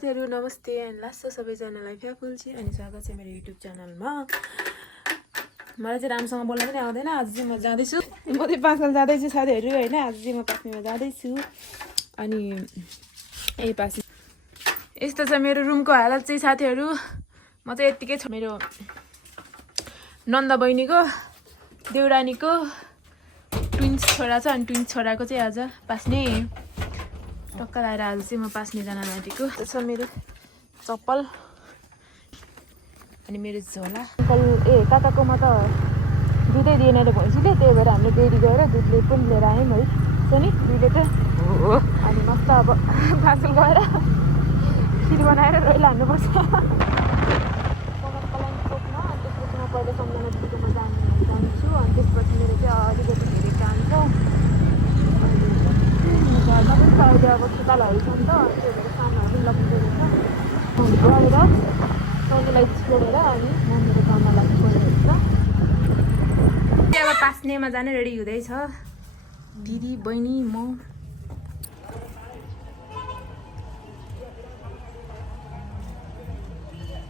नमस्ते and last सबैजनालाई फ्याफुल्ची अनि स्वागत छ मेरो युट्युब च्यानलमा। मलाई चाहिँ राम्रोसँग बोल्न पनि आउँदैन। आज चाहिँ म जाँदैछु, म चाहिँ पाँचखाल जाँदैछु साथीहरू होइन। आज चाहिँ म पास्नेमा जाँदैछु अनि पासी यस्तो छ मेरो रुमको हालत चाहिँ साथीहरू। म चाहिँ यत्तिकै छ। मेरो नन्दा बहिनीको देउरानीको ट्विन्स छोरा छ अनि ट्विन्स छोराको चाहिँ आज पास्ने टक्क लाएर आज चाहिँ म पास्ने जान आँटेको। त्यो छ मेरो चप्पल अनि मेरो झोला। अङ्कल काकाकोमा त दुधै दिएन रे भैँसीले, त्यही भएर हामीले डेरी गएर दुधले पनि लिएर आयौँ है। नि 2 लिटर हो अनि मस्त अब पासल गएर खिर बनाएर रोइला हान्नुपर्छ कमान चोकमा। अनि त्यसपछि म पहिला सम्झना दिदीकोमा जान्छु अनि त्यसपछि मेरो चाहिँ अलिकति धेरै काम छ। घरमा पनि अहिले अब सुतालहरू छ नि त, त्यही भएर सामानहरू पनि लगिदिएको छ गरेर सबैलाई छोडेर अनि म मेरो काममा लाग्नुपर्ने हुन्छ। अब पास्नेमा जाने रेडी हुँदैछ दिदी बहिनी म।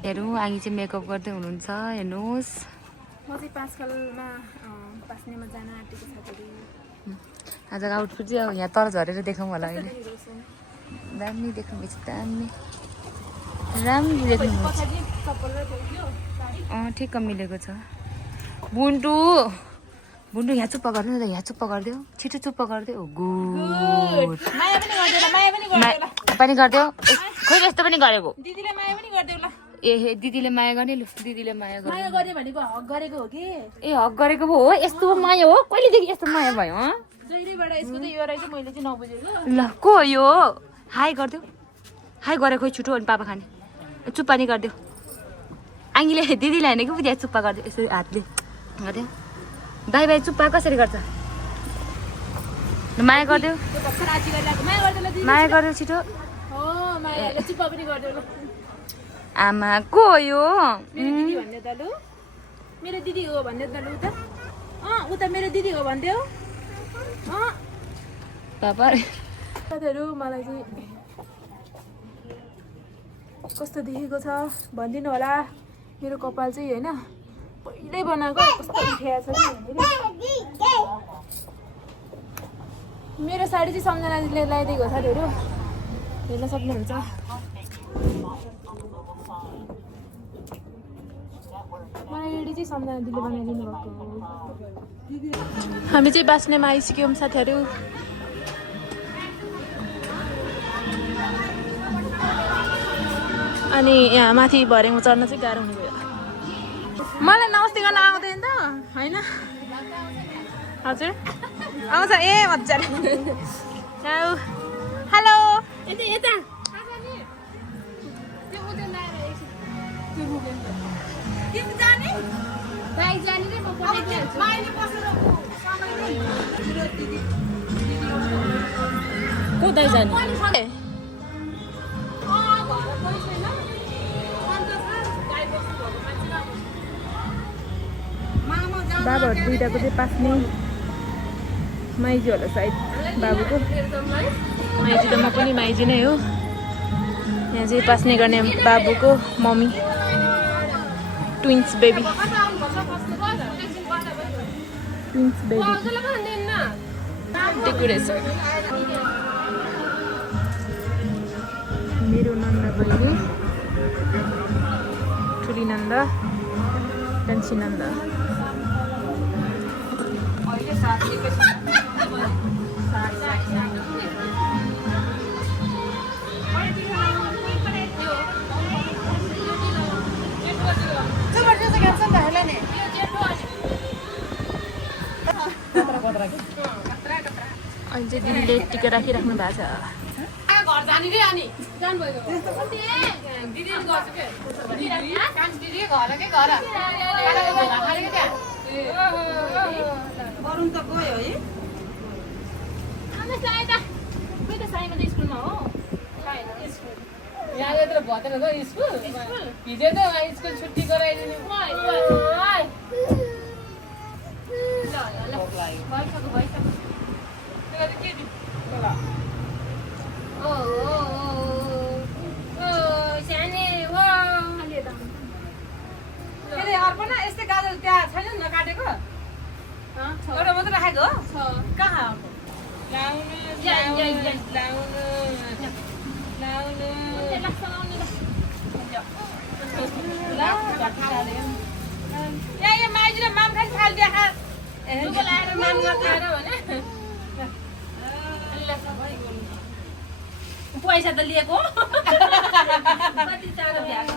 हेरौँ आगी चाहिँ मेकअप गर्दै हुनुहुन्छ, हेर्नुहोस्। म चाहिँ पाँचखालमा पास्नेमा जान आँटेको साथीहरू। आज आउटफिट चाहिँ अब यहाँ तर झरेर देखाउँ होला अहिले। दामी देख्नुहुन्छ, दामी राम्रो देख्नुहुन्छ। ठिक्क मिलेको छ। बुन्टु यहाँ चुप्पा गर्नु न, यहाँ चुप्पा गरिदेऊ, छिटो चुप्पा गरिदेऊ। गुड पनि गरिदेऊ। खोइ यस्तो पनि गरेको दिदीले माया पनि गरिदेऊ ल। ए दिदीले माया गर्ने, लु दिदीले माया गर्यो भनेको हक गरेको हो कि? ए हक गरेको पो हो। यस्तो माया हो? कहिलेदेखि यस्तो माया भयो? जहिलेबाट यसको चाहिँ यो रहेछ मैले चाहिँ नबुझेको। ल को यो? हाई गरिदेऊ, हाई गरेको छिटो अनि पापा खाने। चुप्पा नि गरिदेऊ। आङ्गीले दिदीलाई हानेको पो त्यहाँ चुप्पा गरिदियो, यसरी हातले गरिदेऊ। दाइ भाइ चुप्पा कसरी गर्छ? माया गरिदेऊ, माया गरिदेऊ छिटो। आमा को यो? मेरो दिदी हो भन्ने त लु त। उता मेरो दिदी हो भन्देऊ। पापा साथीहरू मलाई चाहिँ कस्तो देखेको छ भनिदिनु होला। मेरो कपाल चाहिँ होइन पहिल्यै बनाएको कस्तो उठेको छ कि। मेरो साडी चाहिँ सम्झना दिदीले लगाइदिएको हो साथीहरू, हेर्न सक्नुहुन्छ। मलाई रेडी चाहिँ सम्झना दिदीले बनाइदिनु भएको। हामी चाहिँ बास्नेमा आइसक्यौँ साथीहरू। अनि यहाँ माथि भरेमा चढ्न चाहिँ गाह्रो हुने भयो। मलाई नमस्ते गर्न आउँदैन त होइन? हजुर आउँछ ए मजाले। हेलो कोता जाने? बाबाहरू दुइटाको चाहिँ पास्ने माइजी होला सायद बाबुको। माइजी त म पनि माइजी नै हो। यहाँ चाहिँ पास्ने गर्ने बाबुको मम्मी ट्विन्स बेबी डेकोरेसन। मेरो नन्दा बहिनी ठुली नन्दा कान्छी नन्दा। अहिले चाहिँ दिदीले टिका राखिराख्नु भएको छ। यहाँ यत्रो भतेर त स्कुल हिजो त स्कुल छुट्टी गराइदिनु। पैसा त लिएको कति साह्रो भ्याएको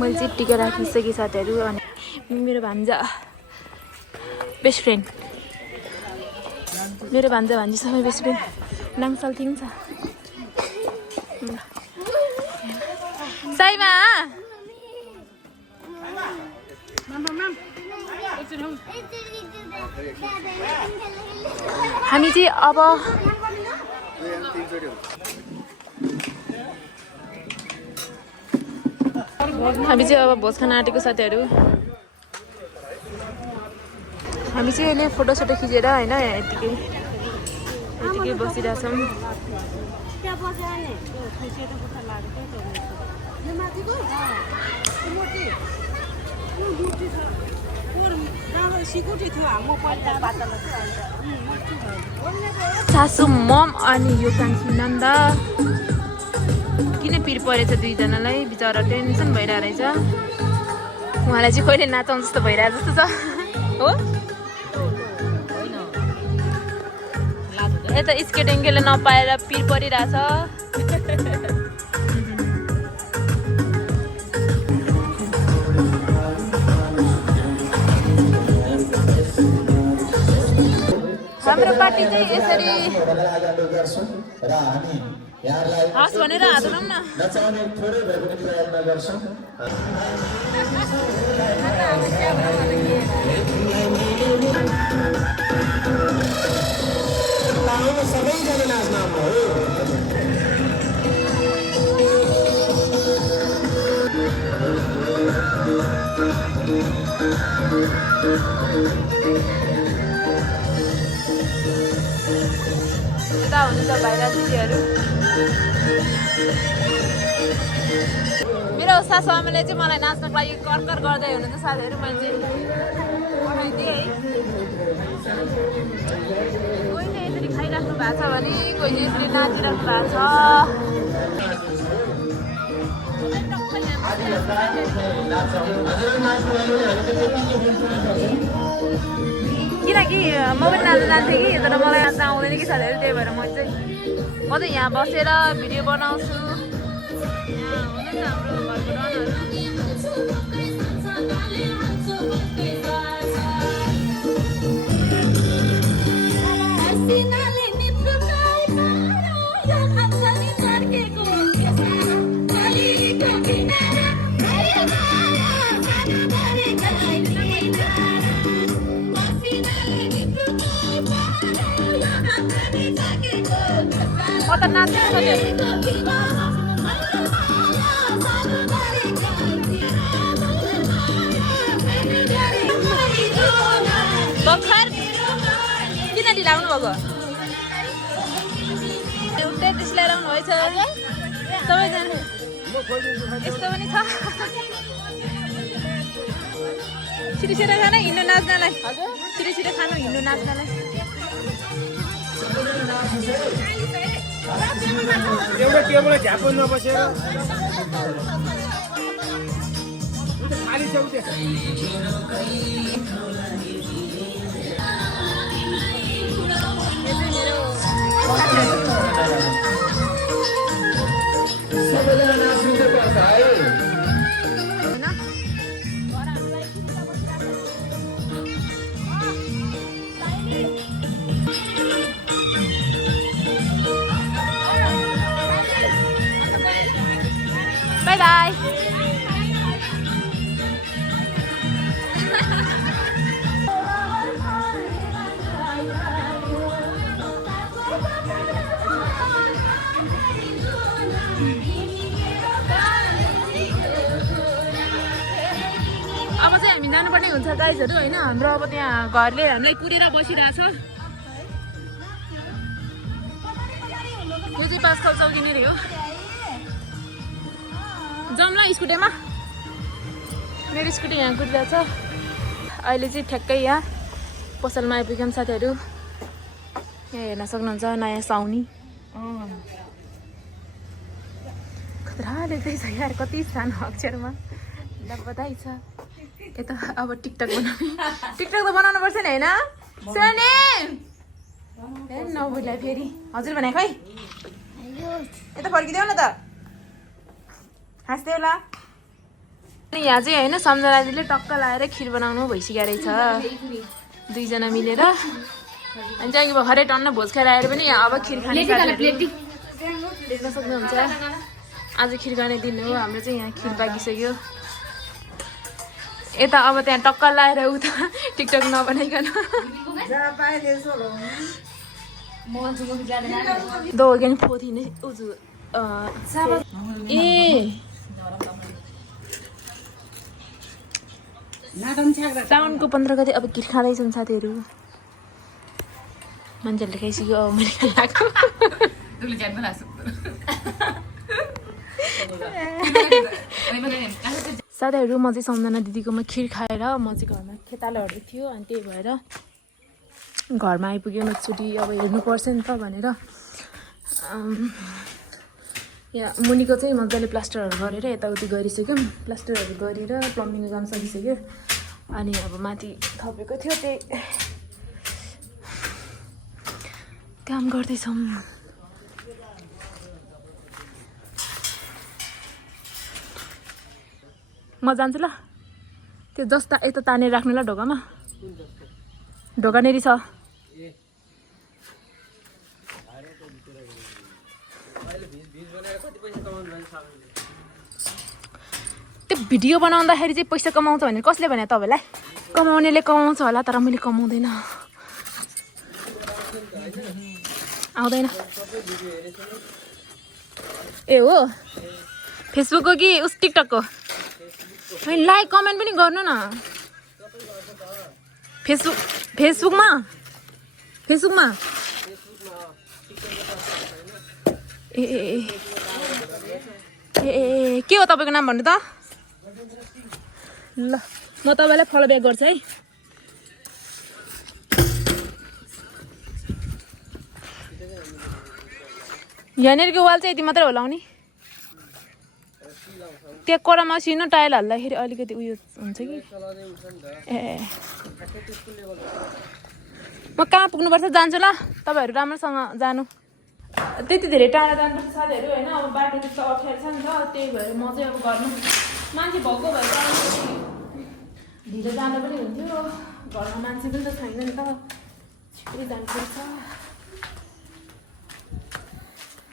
मैले चाहिँ टिका राखिसकेँ साथीहरू अनि मेरो भान्जा बेस्ट फ्रेन्ड मेरो भान्जा भान्जी सबै बेस्ट फ्रेन्ड नाङसाल थिङ छ साइमा हामी चाहिँ अब भोज खान आँटेको साथीहरू हामी चाहिँ अहिले फोटोसोटो खिचेर होइन यतिकै बसिरहेछौँ सासू मम अनि यो कान्छी नन्दा किन पिर परेछ दुईजनालाई बिचरा टेन्सन भइरहेको रहेछ उहाँलाई चाहिँ कहिले नाचाउँ जस्तो भइरहेको जस्तो छ हो यता स्केटिङले नपाएर पिर परिरहेछ हाम्रो पार्टी चाहिँ यसरी हस् भनेर हात उठाउँ न सबैजना नाच्न यता हुनु त भाइरा दिदीहरू मेरो सासु आमाले चाहिँ मलाई नाच्नको लागि करकर गर्दै हुनुहुन्छ साथीहरू मैले चाहिँ पठाइदिएँ है कोहीले यसरी खाइराख्नु भएको छ भने कोहीले यसरी नाचिराख्नु भएको छ किनकि म पनि नाच्न जान्थेँ कि तर मलाई नाच्न आउँदैन कि साथीहरू त्यही भएर म त यहाँ बसेर भिडियो बनाउँछु यहाँ हुनुहुन्छ हाम्रो घरको रनहरू म त नाच्छु भर्खर किन ढिलाउनु भएको एउटै डिस लिएर आउनु भएछ सबैजना यस्तो पनि छ छिटो छिटो खानु हिँड्नु नाच्नलाई छिटो छिटो खानु हिँड्नु नाच्नलाई एउटा टेबल झ्यापो नबसेर खाली छ सबैजना नाच्नु चाहिँ पर्छ है Bye bye. अब चाहिँ हामी जानुपर्ने हुन्छ गाइजहरू होइन हाम्रो अब त्यहाँ घरले हामीलाई पुरेर बसिरहेछ यो चाहिँ 5 खर्च दिने रे हो जाउँला स्कुटीमा मेरो स्कुटी यहाँ कुदिरहेछ अहिले चाहिँ ठ्याक्कै यहाँ पसलमा आइपुग्यौँ साथीहरू। यहाँ हेर्न सक्नुहुन्छ नयाँ साउनी। खतरा लेख्दैछ यार, कति सानो अक्षरमा बधाई छ। यता अब टिकटक बनाउने, टिकटक त बनाउनु पर्छ नि होइन सुने नबुझ्ला फेरि हजुर भने खै यता फर्किदेऊ न त हाँस्दै होला। अनि यहाँ चाहिँ होइन सम्झना दिदीले टक्क लाएर खिर बनाउनु भइसकेको रहेछ दुईजना मिलेर। अनि चाहिँ भर्खरै टन्न भोज खाएर आएर पनि यहाँ अब खिर खाने देख्न सक्नुहुन्छ। आज खिर खाने दिन हो हाम्रो चाहिँ। यहाँ खिर पाकिसक्यो। यता अब त्यहाँ टक्क लाएर उता टिकटक नबनाइकन दो again 14 साउनको 15 गते अब खिर खाँदैछन् साथीहरू। मान्छेहरूले खाइसक्यो अब मैले खाएको। साथीहरू म चाहिँ सम्झना दिदीकोमा खिर खाएर म चाहिँ घरमा खेतालाहरू थियो अनि त्यही भएर घरमा आइपुग्यो। एकचोटि अब हेर्नुपर्छ नि त भनेर यहाँ मुनिको चाहिँ मजाले प्लास्टरहरू गरेर यताउति गरिसक्यौँ। प्लास्टरहरू गरेर प्लम्बिङको काम सकिसक्यो। अनि अब माथि थपेको थियो त्यही काम गर्दैछौँ। म जान्छु ल त्यो जस्ता यता तानेर राख्नु ल ढोकामा। ढोका नेरी छ। त्यो भिडियो बनाउँदाखेरि चाहिँ पैसा कमाउँछ भनेर कसले भने तपाईँलाई? कमाउनेले कमाउँछ होला तर मैले कमाउँदैन। आउँदैन ए हो फेसबुकको कि उस टिकटकको? लाइक कमेन्ट पनि गर्नु न फेसबुकमा ए के हो तपाईँको नाम भन्नु त? ल म तपाईँलाई फलो ब्याक गर्छु है। यहाँनिरको वाल चाहिँ यति मात्रै होला नि। त्यहाँ कडा मसिनो टाइल हाल्दाखेरि अलिकति उयो हुन्छ कि। ए म कहाँ पुग्नुपर्छ जान्छु ल तपाईँहरू राम्रोसँग जानु। त्यति धेरै टाढा जानुपर्छ साथीहरू होइन। अब बाटो त्यस्तो अप्ठ्यारो छ नि त त्यही भएर म चाहिँ अब घरमा मान्छे भएको भएर ढिलो जाँदा पनि हुन्थ्यो। घरमा मान्छे पनि त छैन नि त छिटै जानुपर्छ।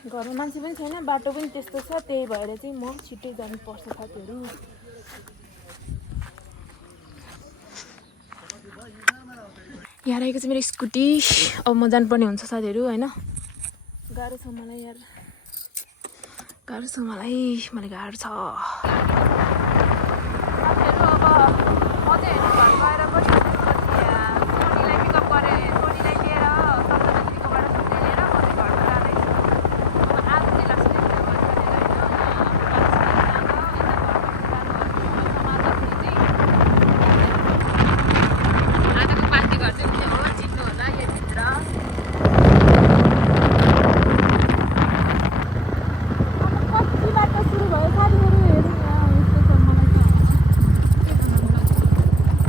घरमा मान्छे पनि छैन बाटो पनि त्यस्तो छ त्यही भएर चाहिँ म छिट्टै जानुपर्छ साथीहरू। यहाँ रहेको चाहिँ मेरो स्कुटी। अब म जानुपर्ने हुन्छ साथीहरू होइन। गाह्रो छ मलाई यार, गाह्रो छ मलाई गाह्रो छ साथीहरू। अब म चाहिँ होइन घर गएर पनि छोरीलाई पिकअप गरेँ, छोरीलाई लिएर सम्झनादिदीकोबाट छुट्टै लिएर म चाहिँ घरमा जाँदैछु। आज चाहिँ लास्ट दिन आजको पार्टी घर चाहिँ के हो चिन्नु होला यहाँभित्र। कतिबाट सुरु भयो साथीहरू हेर्नु यहाँ यस्तो छ मलाई त।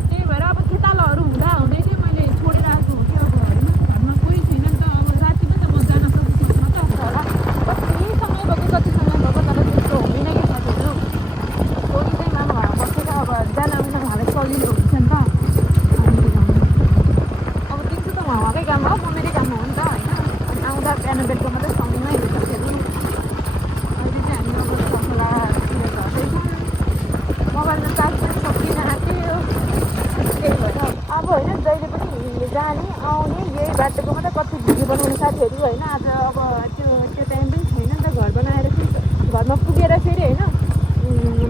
त्यही भएर अब खेतालाहरू हुँदा हुँदै चाहिँ मैले छोडेर आएको हो क्या। अब घरमा कोही छैन नि त। अब राति पनि त म जान सक्छु मात्र होला। कति समय भएको तर त्यस्तो हुँदैन क्या साथीहरू। छोरी चाहिँ मामा घरमा बसेर अब जान आउन उहाँलाई सजिलो हुन्छ नि त। अब दिउँसो त उहाँकै काम हो, म मेरै काम हो नि त होइन। अनि आउँदा बिहान बेलुका मात्रै सँगै हेर्छ साथीहरू। अहिले चाहिँ हामी अब ससलातिर झर्दैछौँ। मोबाइलमा चार्ज पनि सकिन आँट्यो। त्यही भएर अब होइन जहिले पनि जाने आउने यही बाटोको मात्रै कति भिडियो बनाउने साथीहरू होइन। आज अब त्यो टाइम पनि छैन नि त। घर बनाएर चाहिँ घरमा पुगेर फेरि होइन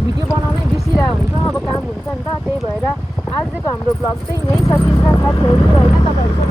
भिडियो बनाउनै बिर्सिरहेको हुन्छ। अब काम हुन्छ नि त त्यही भएर आजको हाम्रो भ्लग चाहिँ यहीँ सकिन्छ साथीहरू होइन। तपाईँहरू